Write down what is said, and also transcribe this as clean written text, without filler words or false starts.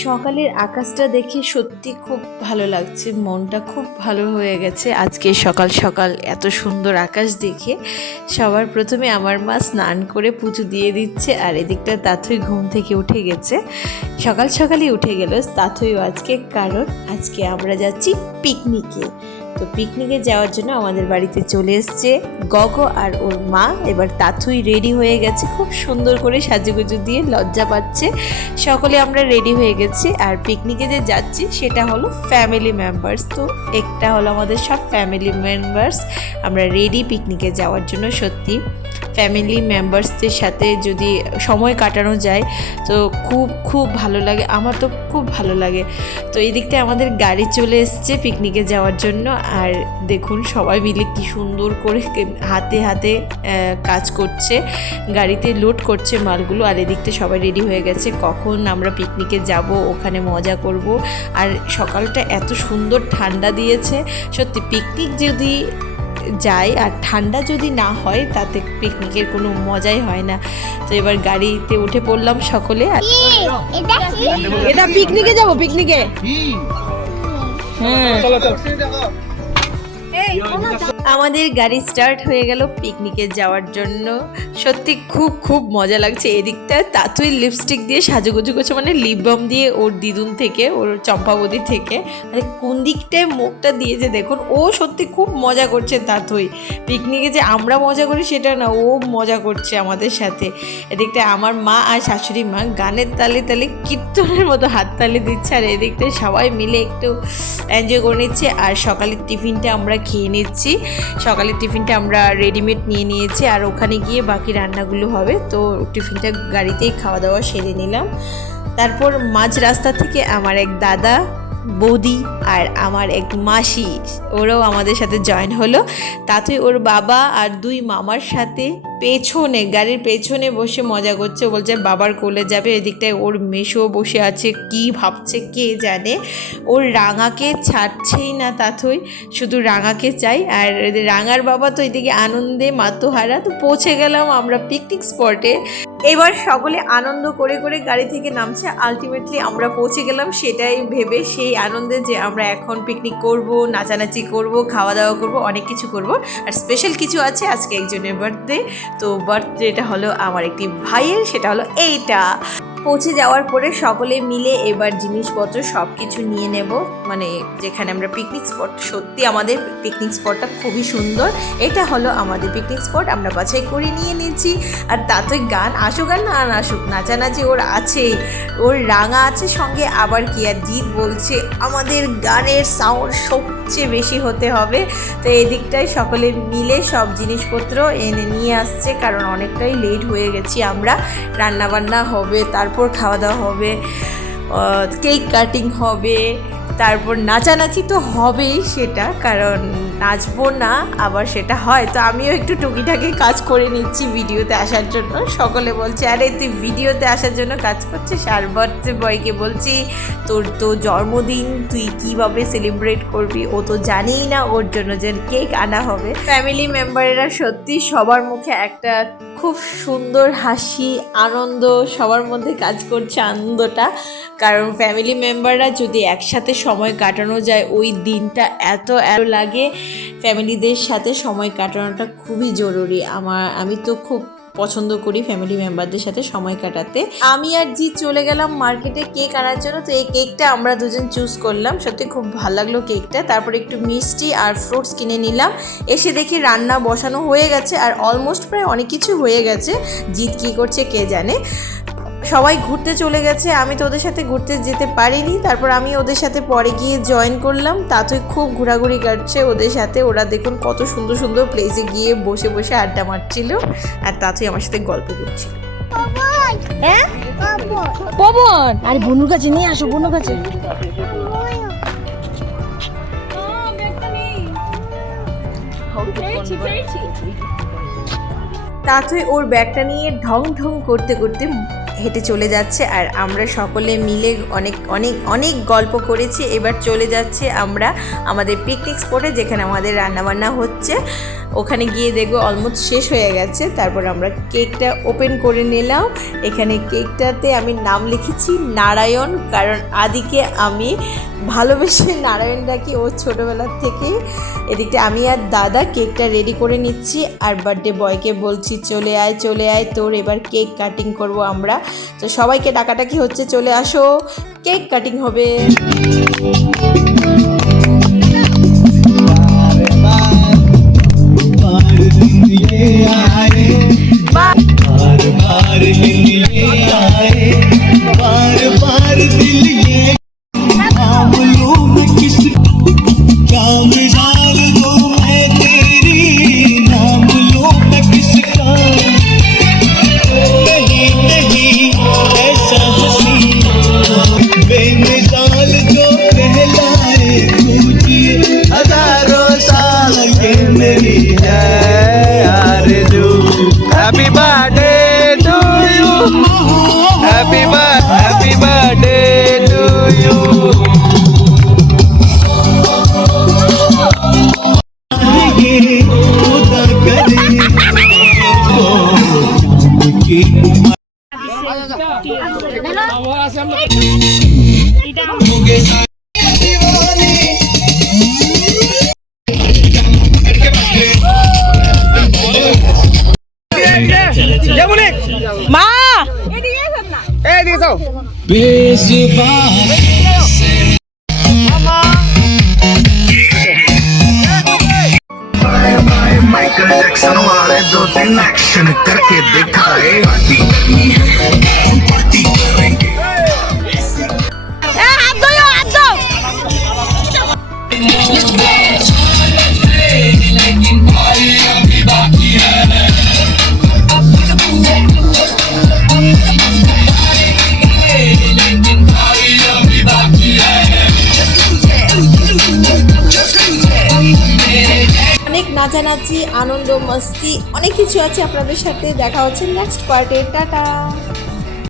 সকালের আকাশটা দেখে সত্যি খুব ভালো লাগছে, মনটা খুব ভালো হয়ে গেছে আজকে সকাল সকাল এত সুন্দর আকাশ দেখে। সবার প্রথমে আমার মা স্নান করে পুজো দিয়ে দিচ্ছে, আর এদিকটা তাথুই ঘুম থেকে উঠে গেছে, সকাল সকালই উঠে গেল তাথুইও আজকে, কারণ আজকে আমরা যাচ্ছি পিকনিকে। তো পিকনিকে যাওয়ার জন্য আমাদের বাড়িতে চলে এসছে গগো আর ওর মা। এবার তাথুই রেডি হয়ে গেছে, খুব সুন্দর করে সাজুগুজু দিয়ে, লজ্জা পাচ্ছে। সকলে আমরা রেডি হয়ে গেছি। আর পিকনিকে যে যাচ্ছি সেটা হলো ফ্যামিলি মেম্বার্স, তো একটা হলো আমাদের সব ফ্যামিলি মেম্বার্স আমরা রেডি পিকনিকে যাওয়ার জন্য। সত্যি ফ্যামিলি মেম্বার্সদের সাথে যদি সময় কাটানো যায় তো খুব খুব ভালো লাগে, আমার তো খুব ভালো লাগে। তো এই দিকটায় আমাদের গাড়ি চলে এসছে পিকনিকে যাওয়ার জন্য। আর দেখুন সবাই মিলে কি সুন্দর করে হাতে হাতে কাজ করছে, গাড়িতে লোড করছে মালগুলো। আর এদিকটা সবাই রেডি হয়ে গেছে, কখন আমরা পিকনিকে যাব, ওখানে মজা করব। আর সকালটা এত সুন্দর ঠান্ডা দিয়েছে, সত্যি পিকনিক যদি যাই আর ঠান্ডা যদি না হয় তাতে পিকনিকের কোনো মজাই হয় না। তো এবার গাড়িতে উঠে পড়লাম সকলে। এটা পিকনিকে যাব, পিকনিকে। হ্যাঁ, আমাদের গাড়ি স্টার্ট হয়ে গেল পিকনিকে যাওয়ার জন্য। সত্যি খুব খুব মজা লাগছে। এদিকটা তাতুই লিপস্টিক দিয়ে সাজুগুজু করছে, মানে লিপ বাম দিয়ে, ওর দিদুন থেকে, ওর চম্পাবতী থেকে। আরে কোন দিকটায় মুখটা দিয়েছে দেখুন, ও সত্যি খুব মজা করছে তাতুই। পিকনিকে যে আমরা মজা করি সেটা না, ও মজা করছে আমাদের সাথে। এদিকটা আমার মা আর শাশুড়ি মা গানের তালে তালে কীর্তনের মতো হাততালি দিচ্ছে, আর এদিকটায় সবাই মিলে একটু এনজয় করে নিচ্ছে। আর সকালের টিফিনটা আমরা খেয়ে নিচ্ছি। সকালের টিফিনটা আমরা রেডিমেড নিয়ে নিয়েছি, আর ওখানে গিয়ে বাকি রান্নাগুলো হবে। তো টিফিনটা গাড়িতেই খাওয়া দাওয়া সেরে নিলাম। তারপর মাঝ রাস্তা থেকে আমার এক দাদা, বৌদি আর আমার এক মাসি, ওরাও আমাদের সাথে জয়েন হলো। তাতেই ওর বাবা আর দুই মামার সাথে পেছনে, গাড়ির পেছনে বসে মজা করছে, বলছে বাবার কোলে যাবে। এদিকটায় ওর মেশো বসে আছে, কি ভাবছে কে জানে। ওর রাঙাকে ছাড়ছেই না তাথই, শুধু রাঙাকে চাই। আর রাঙার বাবা তো এদিকে আনন্দে মাতোহারা। তো পৌঁছে গেলাম আমরা পিকনিক স্পটে। এবার সকলে আনন্দ করে করে গাড়ি থেকে নামছে। আলটিমেটলি আমরা পৌঁছে গেলাম, সেটাই ভেবে সেই আনন্দে যে আমরা এখন পিকনিক করব, নাচানাচি করব, খাওয়া দাওয়া করব, অনেক কিছু করব। আর স্পেশাল কিছু আছে, আজকে একজনের বার্থডে। তো বার্থডেটা হলো আমার একটি ভাইয়ের, সেটা হলো এইটা। পৌঁছে যাওয়ার পরে সকলে মিলে এবার জিনিসপত্র সব কিছু নিয়ে নেব, মানে যেখানে আমরা পিকনিক স্পট। সত্যি আমাদের পিকনিক স্পটটা খুবই সুন্দর। এটা হলো আমাদের পিকনিক স্পট, আমরা বাছাই করে নিয়ে নিয়েছি। আর তাতে গান আসুক আর না আসুক, নাচানাচি ওর আছেই, ওর রাঙা আছে সঙ্গে। আবার কি আর জিৎ বলছে আমাদের গানের সাউন্ড সবচেয়ে বেশি হতে হবে। তো এদিকটায় সকলে মিলে সব জিনিসপত্র এনে নিয়ে আসছে, কারণ অনেকটাই লেট হয়ে গেছি আমরা। রান্নাবান্না হবে, তারপর খাওয়া দাওয়া হবে, কেক কাটিং হবে, তারপর নাচানাচি তো হবেই, সেটা কারণ নাচবো না আবার সেটা হয়। তো আমিও একটু টুকিটাকি কাজ করে নিচ্ছি ভিডিওতে আসার জন্য। সকলে বলছে আরে তুই ভিডিওতে আসার জন্য কাজ করছিস। আর বার্থডে বয়কে বলছি তোর তো জন্মদিন, তুই কিভাবে সেলিব্রেট করবি, ও তো জানেই না ওর জন্য যে কেক আনা হবে। ফ্যামিলি মেম্বারেরা সত্যি সবার মুখে একটা খুব সুন্দর হাসি, আনন্দ সবার মধ্যে কাজ করছে আনন্দটা। কারণ ফ্যামিলি মেম্বাররা যদি একসাথে সময় কাটানো যায়, ওই দিনটা এত লাগে। ফ্যামিলিদের সাথে সময় কাটানোটা খুবই জরুরি। আমি তো খুব পছন্দ করি ফ্যামিলি মেম্বারদের সাথে সময় কাটাতে। আমি আর জি চলে গেলাম মার্কেটে কেক আনার জন্য। তো এই কেকটা আমরা দুজন চুজ করলাম, সত্যি খুব ভালো লাগলো কেকটা। তারপর একটু মিষ্টি আর ফ্রুটস কিনে নিলাম। এসে দেখি রান্না বসানো হয়ে গেছে, আর অলমোস্ট প্রায় অনেক কিছু হয়ে গেছে। জিৎ কী করছে কে জানে। সবাই ঘুরতে চলে গেছে, আমি তো ওদের সাথে ঘুরতে যেতে পারিনি। তারপর আমি ওদের সাথে পরে গিয়ে জয়েন করলাম। তাতুই খুব ঘোরাঘুরি কাটছে ওদের সাথে। ওরা দেখুন কত সুন্দর সুন্দর প্লেসে গিয়ে বসে বসে আড্ডা মারছিল, আর তাতুই আমার সাথে গল্প করছিল। হ্যাঁ পবন, আরে বনুর কাছে নিয়ে আসো, বনুর কাছে। তাতুই ওর ব্যাগটা নিয়ে ঢং ঢং করতে করতে হেঁটে চলে যাচ্ছে, আর আমরা সকলে মিলে অনেক অনেক অনেক গল্প করেছি। এবার চলে যাচ্ছে আমরা আমাদের পিকনিক স্পটে, যেখানে আমাদের রান্নাবান্না হচ্ছে। ওখানে গিয়ে দেখবো অলমোস্ট শেষ হয়ে গেছে। তারপর আমরা কেকটা ওপেন করে নিলাম। এখানে কেকটাতে আমি নাম লিখেছি নারায়ণ, কারণ আদিকে আমি ভালোবেসে নারায়ণ ডাকি ও ছোটোবেলার থেকে। এদিকটা আমি আর দাদা কেকটা রেডি করে নিচ্ছি, আর বার্থডে বয়কে বলছি চলে আয় তোর এবার কেক কাটিং করব আমরা। তো সবাইকে ডাকাটাকি হচ্ছে, চলে আসো কেক কাটিং হবে। Happy birthday to you. Happy birthday to you. মা माइकल जैक्सन वाले 2-3 एक्शन करके दिखाए पार्टी करेंगे হাত ধরো, হাত দাও। অনেক নাচানাচি, আনন্দ, মস্তি, অনেক কিছু আছে আপনাদের সাথে। দেখা হচ্ছে নেক্সট পার্টে। টাটা।